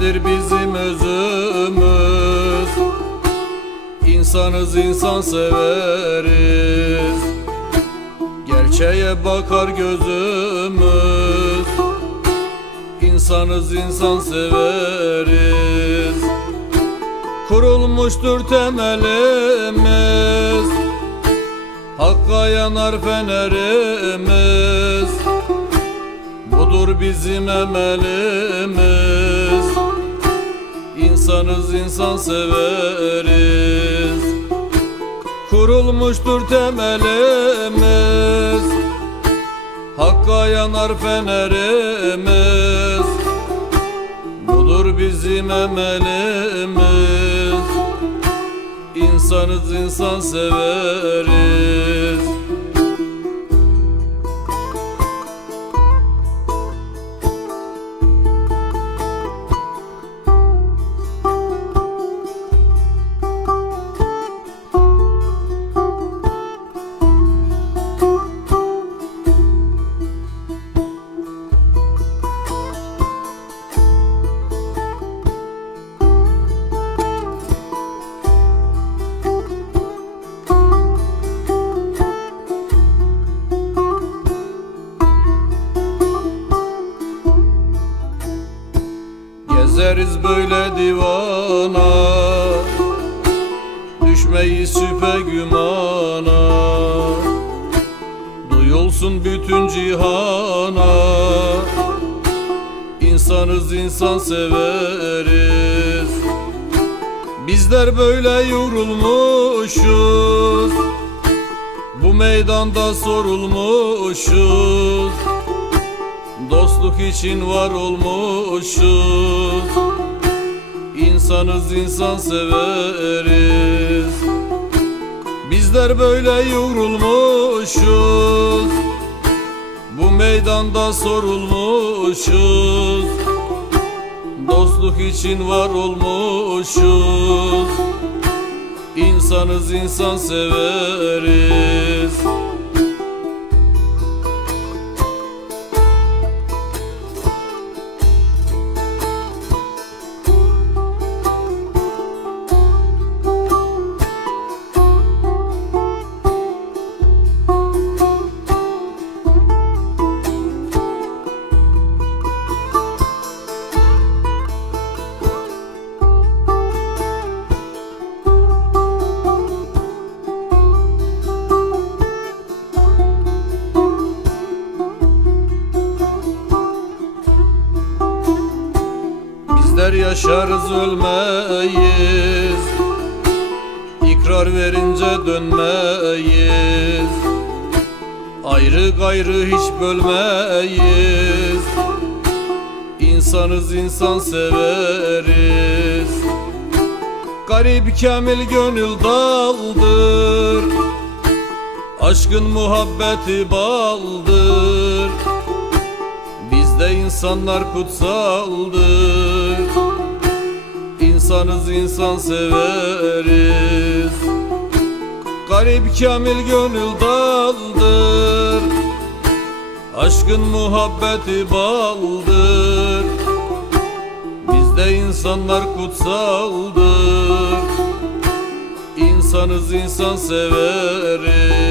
Böyledir bizim özümüz. İnsanız, insan severiz. Gerçeğe bakar gözümüz. İnsanız, insan severiz. Kurulmuştur temelimiz, Hakka yanar fenerimiz. Budur bizim emelimiz. İnsanız, insan severiz. Kurulmuştur temelimiz, Hakka yanar fenerimiz. Budur bizim emelimiz. İnsanız, insan severiz. Gezeriz böyle divana, düşmeyiz şüphe gümana. Duyulsun bütün cihana, İnsanız, insan severiz. Bizler böyle yorulmuşuz, bu meydanda sorulmuşuz. Dostluk için var olmuşuz. İnsanız, insan severiz. Bizler böyle yorulmuşuz, bu meydanda sorulmuşuz. Dostluk için var olmuşuz. İnsanız, insan severiz. Bizler yaşarız, ölmeyiz. İkrar verince dönmeyiz. Ayrı gayrı hiç bölmeyiz. İnsanız, insan severiz. Garip kamil gönül daldır, aşkın muhabbeti baldır. Bizde insanlar kutsaldır. İnsanız, insan severiz. Garip kamil gönül daldır, aşkın muhabbeti baldır. Bizde insanlar kutsaldır. İnsanız, insan severiz.